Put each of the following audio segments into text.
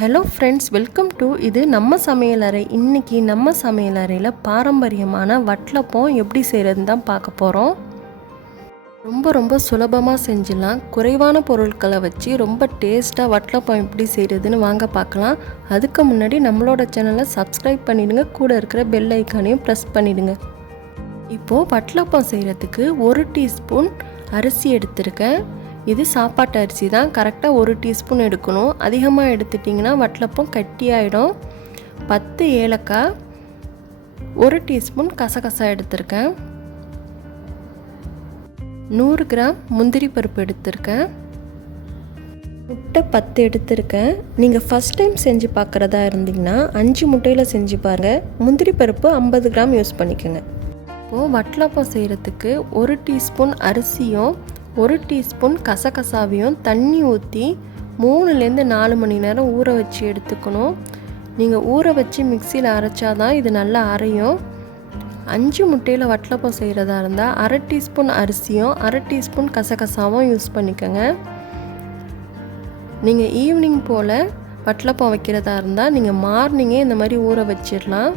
Hello friends, welcome to இது நம்ம சமையலறை. இன்றைக்கி நம்ம சமையலறையில் பாரம்பரியமான வட்டலப்பம் எப்படி செய்கிறதுன்னு தான் பார்க்க போகிறோம். ரொம்ப சுலபமாக செஞ்சிடலாம். குறைவான பொருட்களை வச்சு ரொம்ப டேஸ்ட்டாக வட்டலப்பம் எப்படி செய்கிறதுன்னு வாங்க பார்க்கலாம். அதுக்கு முன்னாடி நம்மளோட சேனலை சப்ஸ்கிரைப் பண்ணிவிடுங்க, கூட இருக்கிற பெல் ஐக்கானையும் ப்ரெஸ் பண்ணிவிடுங்க. இப்போது வட்டலப்பம் செய்கிறதுக்கு 1 டீஸ்பூன் அரிசி எடுத்திருக்கேன். இது சாப்பாட்டு அரிசி தான். கரெக்டாக 1 டீஸ்பூன் எடுக்கணும். அதிகமாக எடுத்துட்டிங்கன்னா வட்டலப்பம் கட்டியாயிடும். 10 ஏலக்காய், 1 டீஸ்பூன் கசகசா எடுத்திருக்கேன். 100 கிராம் முந்திரி பருப்பு எடுத்திருக்கேன். முட்டை 10 எடுத்திருக்கேன். நீங்கள் ஃபஸ்ட் டைம் செஞ்சு பார்க்குறதா இருந்தீங்கன்னா 5 முட்டையில் செஞ்சு பாருங்கள். முந்திரி பருப்பு 50 கிராம் யூஸ் பண்ணிக்கோங்க. இப்போது வட்டலப்பம் செய்கிறதுக்கு 1 டீஸ்பூன் அரிசியும் 1 டீஸ்பூன் கசகசாவையும் தண்ணி ஊற்றி 3லேருந்து 4 மணி நேரம் ஊற வச்சு எடுத்துக்கணும். நீங்கள் ஊற வச்சு மிக்சியில் அரைச்சாதான் இது நல்லா அரையும். 5 முட்டையில் வட்டலப்பம் செய்கிறதா இருந்தால் 1/2 டீஸ்பூன் அரிசியும் 1/2 டீஸ்பூன் கசகசாவும் யூஸ் பண்ணிக்கோங்க. நீங்கள் ஈவினிங் போல் வட்டலப்பம் வைக்கிறதா இருந்தால் நீங்கள் மார்னிங்கே இந்த மாதிரி ஊற வச்சிடலாம்.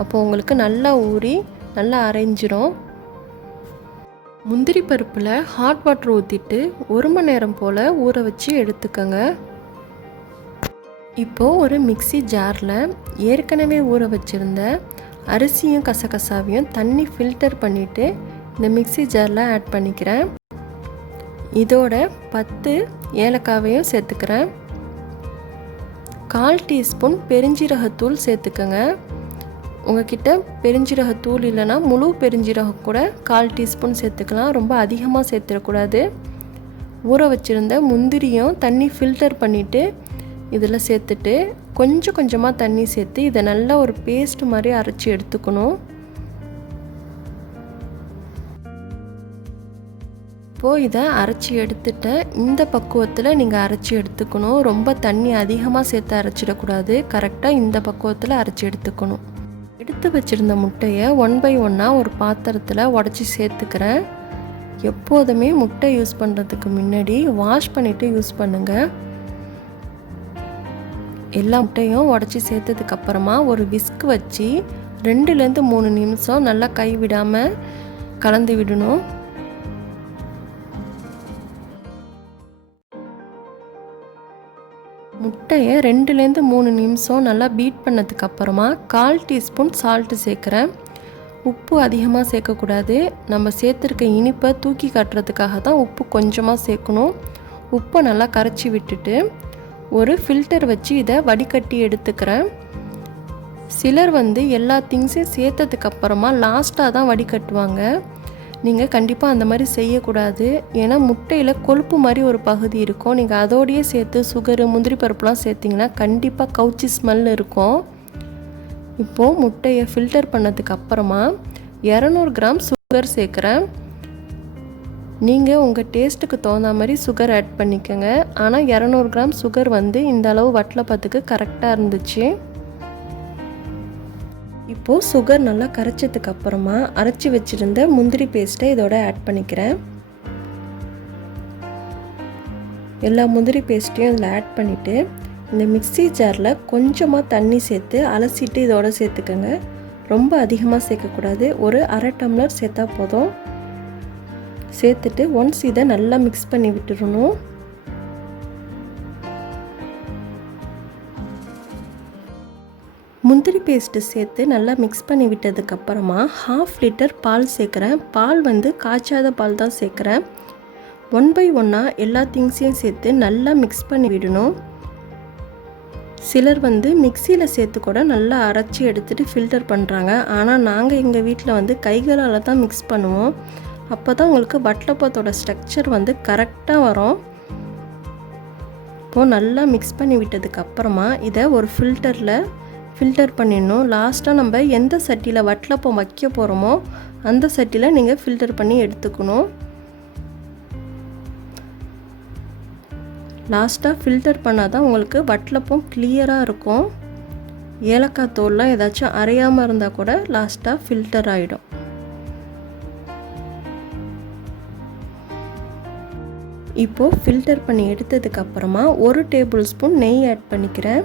அப்போது உங்களுக்கு நல்லா ஊறி நல்லா அரைஞ்சிரும். முந்திரி பருப்பில் ஹாட் வாட்டர் ஊற்றிட்டு 1 மணி நேரம் போல் ஊற வச்சு எடுத்துக்கோங்க. இப்போது ஒரு மிக்ஸி ஜாரில் ஏற்கனவே ஊற வச்சுருந்த அரிசியும் கசகசாவையும் தண்ணி ஃபில்டர் பண்ணிவிட்டு இந்த மிக்ஸி ஜாரில் ஆட் பண்ணிக்கிறேன். இதோட 10 ஏலக்காவையும் சேர்த்துக்கிறேன். 1/4 டீஸ்பூன் பெருஞ்சீரகத்தூள் சேர்த்துக்கோங்க. உங்கள்கிட்ட பெருஞ்சீரகத்தூள் இல்லைன்னா முழு பெருஞ்சீரகம் கூட 1/4 டீஸ்பூன் சேர்த்துக்கலாம். ரொம்ப அதிகமாக சேர்த்துடக்கூடாது. ஊற வச்சுருந்த முந்திரியும் தண்ணி ஃபில்டர் பண்ணிவிட்டு இதில் சேர்த்துட்டு கொஞ்சமாக தண்ணி சேர்த்து இதை நல்லா ஒரு பேஸ்ட் மாதிரி அரைச்சி எடுத்துக்கணும். இப்போது இதை அரைச்சி எடுத்துட்டேன். இந்த பக்குவத்தில் நீங்கள் அரைச்சி எடுத்துக்கணும். ரொம்ப தண்ணி அதிகமாக சேர்த்து அரைச்சிடக்கூடாது. கரெக்டாக இந்த பக்குவத்தில் அரைச்சி எடுத்துக்கணும். எடுத்து வச்சுருந்த முட்டையை 1 பை 1 ஒரு பாத்திரத்தில் உடச்சி சேர்த்துக்கிறேன். எப்போதுமே முட்டை யூஸ் பண்ணுறதுக்கு முன்னாடி வாஷ் பண்ணிவிட்டு யூஸ் பண்ணுங்கள். எல்லா முட்டையும் உடச்சி சேர்த்ததுக்கப்புறமா ஒரு விஸ்க் வச்சு 2லேருந்து 3 நிமிஷம் நல்லா கை விடாமல் கலந்து விடணும். முட்டையை 2லேருந்து 3 நிமிஷம் நல்லா பீட் பண்ணதுக்கப்புறமா 1/4 டீஸ்பூன் சால்ட்டு சேர்க்குறேன். உப்பு அதிகமாக சேர்க்கக்கூடாது. நம்ம சேர்த்துருக்க இனிப்பை தூக்கி காட்டுறதுக்காக தான் உப்பு கொஞ்சமாக சேர்க்கணும். உப்பை நல்லா கரைச்சி விட்டுட்டு ஒரு ஃபில்டர் வச்சு இதை வடிகட்டி எடுத்துக்கிறேன். சிலர் எல்லா திங்ஸையும் சேர்த்ததுக்கப்புறமா லாஸ்ட்டாக தான் வடிகட்டுவாங்க. நீங்கள் கண்டிப்பாக அந்த மாதிரி செய்யக்கூடாது. ஏன்னா முட்டையில் கொழுப்பு மாதிரி ஒரு பகுதி இருக்கும். நீங்கள் அதோடையே சேர்த்து சுகரு முந்திரி பருப்புலாம் சேர்த்திங்கன்னா கண்டிப்பாக கவுச்சி ஸ்மெல் இருக்கும். இப்போது முட்டையை ஃபில்டர் பண்ணதுக்கு அப்புறமா 200 கிராம் சுகர் சேர்க்குறேன். நீங்கள் உங்கள் டேஸ்ட்டுக்கு தகுந்த மாதிரி சுகர் ஆட் பண்ணிக்கோங்க. ஆனால் 200 கிராம் சுகர் இந்த அளவு வட்டலப்பத்துக்கு கரெக்டாக இருந்துச்சு. இப்போது சுகர் நல்லா கரைச்சதுக்கு அப்புறமா அரைச்சி வச்சுருந்த முந்திரி பேஸ்ட்டை இதோட ஆட் பண்ணிக்கிறேன். எல்லா முந்திரி பேஸ்ட்டையும் இதில் ஆட் பண்ணிவிட்டு இந்த மிக்ஸி ஜாரில் கொஞ்சமாக தண்ணி சேர்த்து அலசிட்டு இதோட சேர்த்துக்கோங்க. ரொம்ப அதிகமாக சேர்க்கக்கூடாது. ஒரு 1/2 டம்ளர் சேர்த்தா போதும். சேர்த்துட்டு ஒன்ஸ் இதை நல்லா மிக்ஸ் பண்ணி விட்டுறணும். முந்திரி பேஸ்ட்டு சேர்த்து நல்லா மிக்ஸ் பண்ணி விட்டதுக்கப்புறமா 1/2 லிட்டர் பால் சேர்க்குறேன். பால் காய்ச்சாத பால் தான் சேர்க்குறேன். 1 பை 1 எல்லா திங்ஸையும் சேர்த்து நல்லா மிக்ஸ் பண்ணி விடணும். சிலர் மிக்சியில் சேர்த்து கூட நல்லா அரைச்சி எடுத்துகிட்டு ஃபில்டர் பண்ணுறாங்க. ஆனால் நாங்கள் எங்கள் வீட்டில் கைகளால் தான் மிக்ஸ் பண்ணுவோம். அப்போ தான் உங்களுக்கு வட்டலப்பத்தோட ஸ்ட்ரக்சர் கரெக்டாக வரும். இப்போது நல்லா மிக்ஸ் பண்ணி விட்டதுக்கப்புறமா இதை ஒரு ஃபில்டர் பண்ணிடணும். லாஸ்ட்டாக நம்ம எந்த சட்டியில் வட்டலப்பம் வைக்க போகிறோமோ அந்த சட்டியில் நீங்கள் ஃபில்டர் பண்ணி எடுத்துக்கணும். லாஸ்ட்டாக ஃபில்டர் பண்ணால் தான் உங்களுக்கு வட்டலப்பம் கிளியராக இருக்கும். ஏலக்காய் தோல்லாம் ஏதாச்சும் அரையாமல் இருந்தால் கூட லாஸ்ட்டாக ஃபில்டர் ஆகிடும். இப்போது ஃபில்டர் பண்ணி எடுத்ததுக்கப்புறமா 1 டேபிள் ஸ்பூன் நெய் ஆட் பண்ணிக்கிறேன்.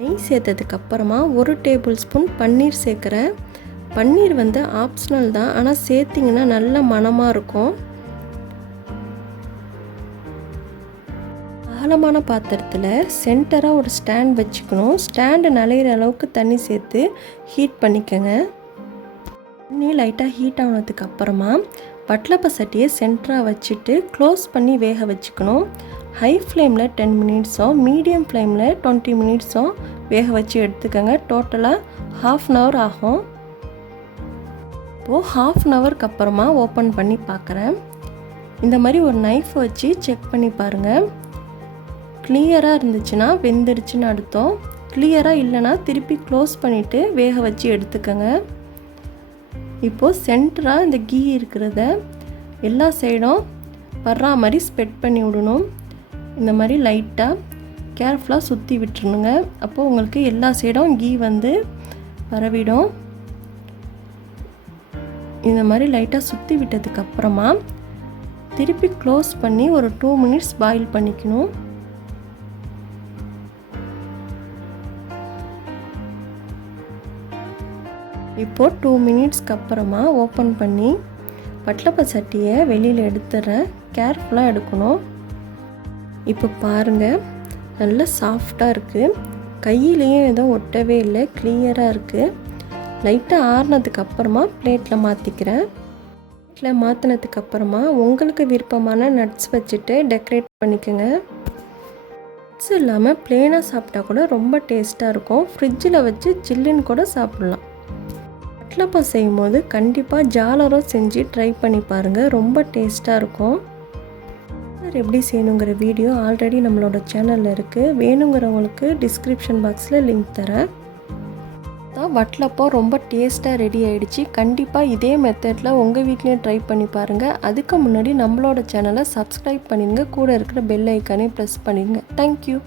நெய் சேர்த்ததுக்கப்புறமா 1 டேபிள் ஸ்பூன் பன்னீர் சேர்க்குறேன். பன்னீர் ஆப்ஷனல் தான், ஆனால் சேர்த்திங்கன்னா நல்ல மணமாக இருக்கும். அகலமான பாத்திரத்தில் சென்டராக ஒரு ஸ்டாண்ட் வச்சுக்கணும். ஸ்டாண்டு நனைகிற அளவுக்கு தண்ணி சேர்த்து ஹீட் பண்ணிக்கோங்க. தண்ணி லைட்டாக ஹீட் ஆனதுக்கு அப்புறமா வட்டலப்ப சட்டியை சென்டராக வச்சுட்டு க்ளோஸ் பண்ணி வேக வச்சுக்கணும். ஹை ஃப்ளேமில் 10 மினிட்ஸோ மீடியம் ஃப்ளேமில் 20 மினிட்ஸோ வேக வச்சு எடுத்துக்கோங்க. டோட்டலாக ½ அன் ஹவர் ஆகும். இப்போது ½ அன் ஹவருக்கு அப்புறமா ஓப்பன் பண்ணி பார்க்குறேன். இந்த மாதிரி ஒரு நைஃப் வச்சு செக் பண்ணி பாருங்கள். கிளியராக இருந்துச்சுன்னா வெந்துடுச்சுன்னு அர்த்தம். கிளியராக இல்லைன்னா திருப்பி க்ளோஸ் பண்ணிவிட்டு வேக வச்சு எடுத்துக்கோங்க. இப்போது சென்டராக இந்த கீ இருக்கிறத எல்லா சைடும் வர்ற மாதிரி ஸ்ப்ரெட் பண்ணி விடணும். இந்த மாதிரி லைட்டாக கேர்ஃபுல்லாக சுற்றி விட்டுருணுங்க. அப்போது உங்களுக்கு எல்லா சைடும் கீ பரவிடும். இந்த மாதிரி லைட்டாக சுற்றி விட்டதுக்கப்புறமா திருப்பி க்ளோஸ் பண்ணி ஒரு 2 மினிட்ஸ் பாயில் பண்ணிக்கணும். இப்போது 2 மினிட்ஸ்க்கு அப்புறமா ஓப்பன் பண்ணி வட்டலப்ப சட்டியை வெளியில் எடுத்துடுறேன். கேர்ஃபுல்லாக எடுக்கணும். இப்போ பாருங்கள், நல்லா சாஃப்டாக இருக்குது. கையிலையும் எதுவும் ஒட்டவே இல்லை, கிளியராக இருக்குது. லைட்டாக ஆறுனதுக்கப்புறமா பிளேட்டில் மாற்றிக்கிறேன். பிளேட்டில் மாற்றினதுக்கப்புறமா உங்களுக்கு விருப்பமான நட்ஸ் வச்சுட்டு டெக்கரேட் பண்ணிக்கோங்க. நட்ஸ் இல்லாமல் ப்ளெயினாக சாப்பிட்டா கூட ரொம்ப டேஸ்ட்டாக இருக்கும். ஃப்ரிட்ஜில் வச்சு சில்லுன்னு கூட சாப்பிட்லாம். வட்டலப்பம் செய்யும் போது கண்டிப்பாக ஜாலரும் செஞ்சு ட்ரை பண்ணி பாருங்கள். ரொம்ப டேஸ்ட்டாக இருக்கும். எப்படி செய்யணுங்கிற வீடியோ ஆல்ரெடி நம்மளோட சேனலில் இருக்குது. வேணுங்கிறவங்களுக்கு டிஸ்கிரிப்ஷன் பாக்ஸில் லிங்க் தரேன். வட்டலப்பம் ரொம்ப டேஸ்ட்டாக ரெடி ஆகிடுச்சு. கண்டிப்பாக இதே மெத்தடில் உங்கள் வீட்லேயும் ட்ரை பண்ணி பாருங்கள். அதுக்கு முன்னாடி நம்மளோட சேனலை சப்ஸ்கிரைப் பண்ணிடுங்க. கூட இருக்கிற பெல் ஐக்கானே ப்ரெஸ் பண்ணிடுங்க. தேங்க்யூ.